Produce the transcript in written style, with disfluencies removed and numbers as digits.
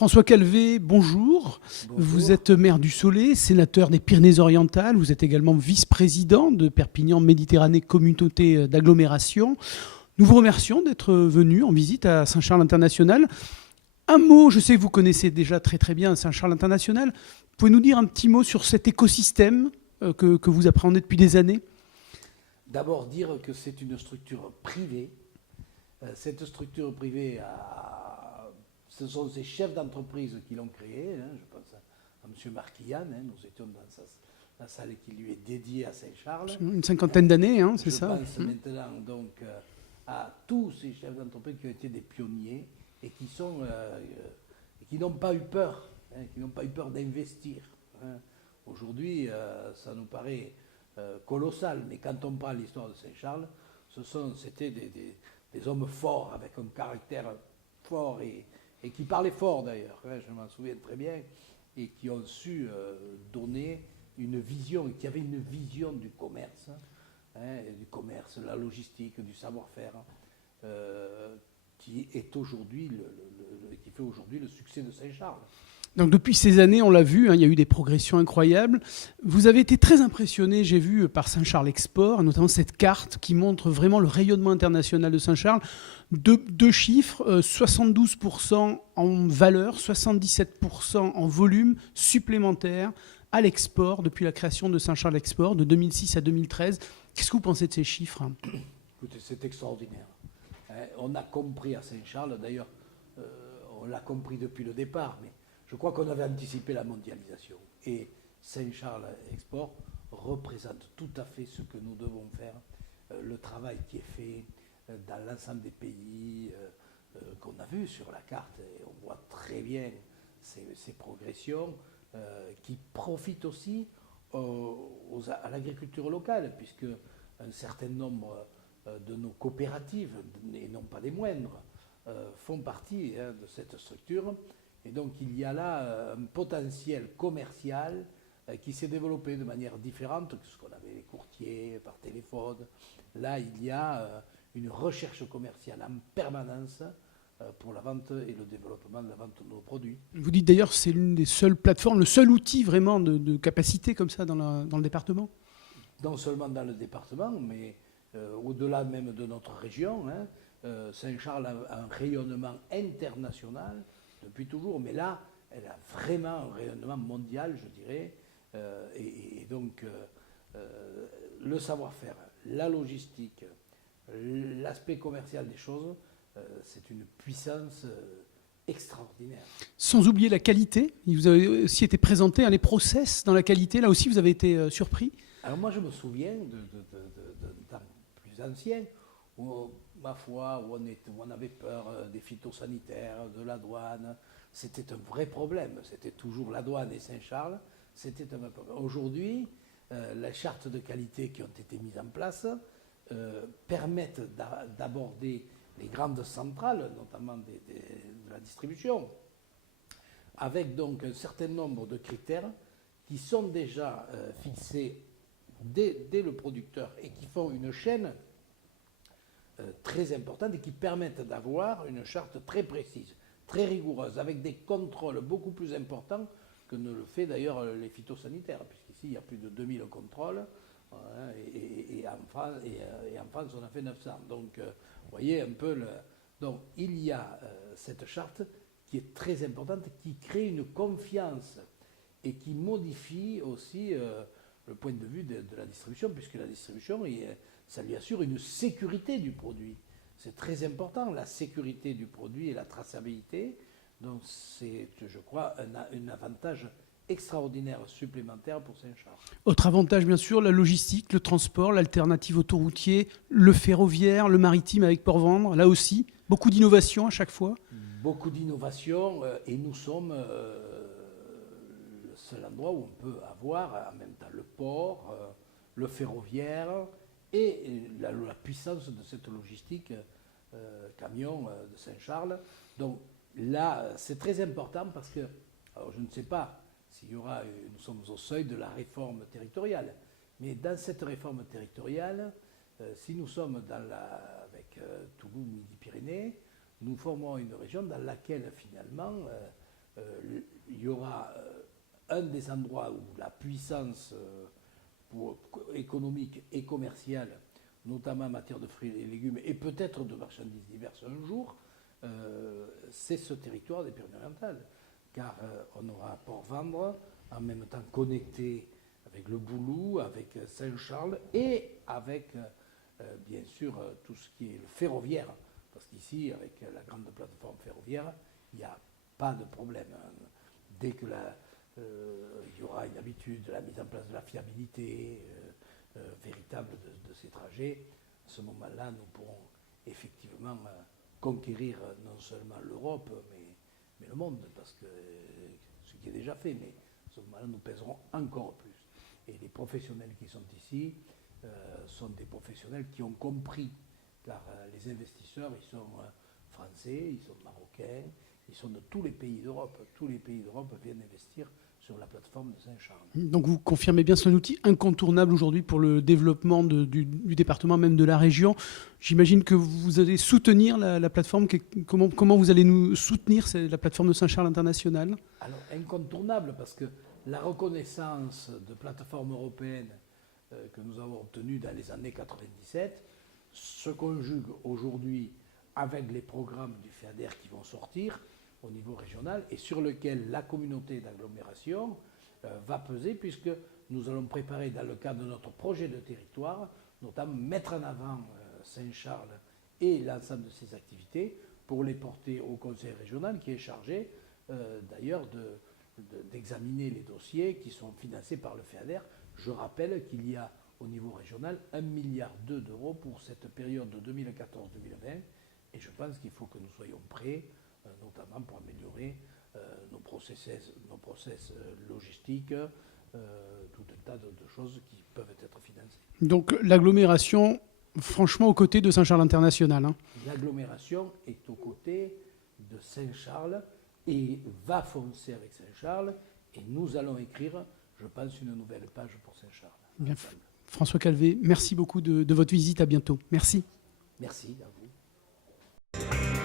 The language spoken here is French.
François Calvet, bonjour. Bonjour. Vous êtes maire du Soleil, sénateur des Pyrénées-Orientales. Vous êtes également vice-président de Perpignan Méditerranée Communauté d'agglomération. Nous vous remercions d'être venu en visite à Saint-Charles International. Un mot, je sais que vous connaissez déjà très très bien Saint-Charles International. Pouvez-vous nous dire un petit mot sur cet écosystème que vous appréhendez depuis des années? D'abord dire que c'est une structure privée. Cette structure privée, ce sont ces chefs d'entreprise qui l'ont créée. Je pense à M. Marquillan. Nous étions dans la salle qui lui est dédiée à Saint-Charles. Une cinquantaine d'années, c'est ça? Je pense maintenant donc à tous ces chefs d'entreprise qui ont été des pionniers et qui n'ont pas eu peur, qui n'ont pas eu peur d'investir. Aujourd'hui, ça nous paraît colossal, mais quand on prend l'histoire de Saint-Charles, c'était des hommes forts, avec un caractère fort et qui parlaient fort d'ailleurs, je m'en souviens très bien, et qui ont su donner une vision, qui avaient une vision du commerce, la logistique, du savoir-faire, qui fait aujourd'hui le succès de Saint-Charles. Donc depuis ces années, on l'a vu, il y a eu des progressions incroyables. Vous avez été très impressionné, j'ai vu, par Saint-Charles Export, notamment cette carte qui montre vraiment le rayonnement international de Saint-Charles. Deux chiffres, 72% en valeur, 77% en volume supplémentaire à l'export depuis la création de Saint-Charles Export de 2006 à 2013. Qu'est-ce que vous pensez de ces chiffres? Écoutez, c'est extraordinaire. On a compris à Saint-Charles, d'ailleurs, on l'a compris depuis le départ, mais je crois qu'on avait anticipé la mondialisation. Et Saint-Charles Export représente tout à fait ce que nous devons faire, le travail qui est fait dans l'ensemble des pays qu'on a vu sur la carte. Et on voit très bien ces progressions qui profitent aussi à l'agriculture locale, puisque un certain nombre de nos coopératives, et non pas des moindres, font partie de cette structure. Et donc il y a là un potentiel commercial qui s'est développé de manière différente que ce qu'on avait les courtiers par téléphone. Là, il y a une recherche commerciale en permanence pour la vente et le développement de la vente de nos produits. Vous dites d'ailleurs que c'est l'une des seules plateformes, le seul outil vraiment de capacité comme ça dans le département? Non seulement dans le département, mais au-delà même de notre région. Saint-Charles a un rayonnement international depuis toujours, mais là, elle a vraiment un rayonnement mondial, je dirais. Et donc, le savoir-faire, la logistique, l'aspect commercial des choses, c'est une puissance extraordinaire. Sans oublier la qualité, vous avez aussi été présenté les process dans la qualité, là aussi vous avez été surpris? Alors moi, je me souviens d'un temps plus ancien, où, ma foi, où on avait peur des phytosanitaires, de la douane. C'était un vrai problème. C'était toujours la douane et Saint-Charles. C'était un vrai problème. Aujourd'hui, les chartes de qualité qui ont été mises en place permettent d'aborder les grandes centrales, notamment de la distribution, avec donc un certain nombre de critères qui sont déjà fixés dès le producteur et qui font une chaîne très importante et qui permettent d'avoir une charte très précise, très rigoureuse, avec des contrôles beaucoup plus importants que ne le fait d'ailleurs les phytosanitaires, puisqu'ici il y a plus de 2000 contrôles, et en France on a fait 900. Donc vous voyez un peu Donc il y a cette charte qui est très importante, qui crée une confiance et qui modifie aussi le point de vue de la distribution, puisque la distribution, ça lui assure une sécurité du produit. C'est très important, la sécurité du produit et la traçabilité. Donc c'est, je crois, un avantage extraordinaire supplémentaire pour Saint-Charles. Autre avantage, bien sûr, la logistique, le transport, l'alternative autoroutier, le ferroviaire, le maritime avec Port-Vendre, là aussi, beaucoup d'innovation à chaque fois. Beaucoup d'innovation, et nous sommes le seul endroit où on peut avoir en même temps le port, le ferroviaire et la puissance de cette logistique camion de Saint-Charles. Donc là, c'est très important parce que, alors je ne sais pas s'il y aura, nous sommes au seuil de la réforme territoriale, mais dans cette réforme territoriale, si nous sommes avec Toulouse, Midi-Pyrénées, nous formons une région dans laquelle finalement il y aura un des endroits où la puissance économique et commerciale, notamment en matière de fruits et légumes, et peut-être de marchandises diverses un jour, c'est ce territoire des Pyrénées-Orientales. Car on aura Port-Vendre, en même temps connecté avec le Boulou, avec Saint-Charles et avec, bien sûr, tout ce qui est le ferroviaire. Parce qu'ici, avec la grande plateforme ferroviaire, il n'y a pas de problème. Dès que il y aura une habitude de la mise en place de la fiabilité véritable de ces trajets, à ce moment-là, nous pourrons effectivement conquérir non seulement l'Europe, mais le monde, parce que ce qui est déjà fait, mais à ce moment-là, nous pèserons encore plus. Et les professionnels qui sont ici sont des professionnels qui ont compris, car les investisseurs, ils sont français, ils sont marocains, ils sont de tous les pays d'Europe. Tous les pays d'Europe viennent investir sur la plateforme de Saint-Charles. Donc vous confirmez bien, c'est un outil incontournable aujourd'hui pour le développement du département, même de la région. J'imagine que vous allez soutenir la plateforme. Comment vous allez nous soutenir la plateforme de Saint-Charles International? Alors incontournable, parce que la reconnaissance de plateforme européenne que nous avons obtenue dans les années 97 se conjugue aujourd'hui avec les programmes du FEADER qui vont sortir au niveau régional et sur lequel la communauté d'agglomération va peser, puisque nous allons préparer dans le cadre de notre projet de territoire, notamment mettre en avant Saint-Charles et l'ensemble de ses activités pour les porter au conseil régional qui est chargé d'ailleurs d'examiner les dossiers qui sont financés par le FEADER. Je rappelle qu'il y a au niveau régional 1,2 milliard d'euros pour cette période de 2014-2020 et je pense qu'il faut que nous soyons prêts, notamment pour améliorer nos process logistiques, tout un tas de choses qui peuvent être financées. Donc l'agglomération, franchement, aux côtés de Saint-Charles International. L'agglomération est aux côtés de Saint-Charles et va foncer avec Saint-Charles et nous allons écrire, je pense, une nouvelle page pour Saint-Charles. Bien. François Calvet, merci beaucoup de votre visite. À bientôt. Merci. Merci à vous.